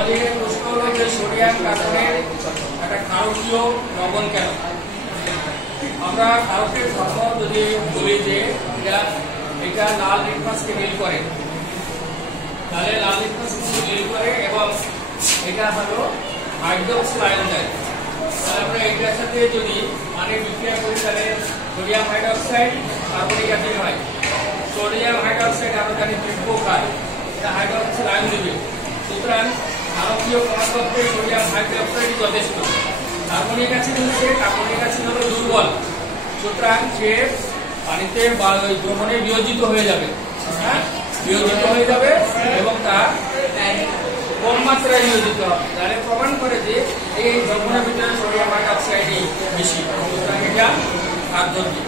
আমাদের প্রশ্ন হলো যে সোডিয়াম কার্বনের একটা ক্ষারকীয় লবণ কেন। আমরা ক্ষারকের ধর্ম যদি বলি যে এটা লাল লিটমাসকে মিল করে, তাহলে লাল লিটমাসকে মিল করে এবং এটা হলো হাইড্রোক্সিল আয়ন দেয়। তাহলে আমরা এটার সাথে যদি মানে বিক্রিয়া করি তাহলে সোডিয়াম হাইড্রোক্সাইড কার্বনিক অ্যাসিড হয়। সোডিয়াম হাইড্রোক্সাইড আমরা জানি ট্রিপোকার, এটা হাইড্রোক্সিল আয়ন দিবে। সুতরাং ক্ষারকীয় পদার্থে সোডিয়াম হাইড্রোক্সাইড যথেষ্ট। কার্বনিক অ্যাসিড হচ্ছে কার্বনিক অ্যাসিড হলো দুর্বল, সুতরাং সে পানিতে বা দ্রবণে বিয়োজিত হয়ে যাবে, হ্যাঁ বিয়োজিত হয়ে যাবে এবং তা কম মাত্রায় বিয়োজিত হবে। তাহলে প্রমাণ করে যে এই দ্রবণের ভিতরে সোডিয়াম হাইড্রোক্সাইডই বেশি, সুতরাং এটা কার্বনিক।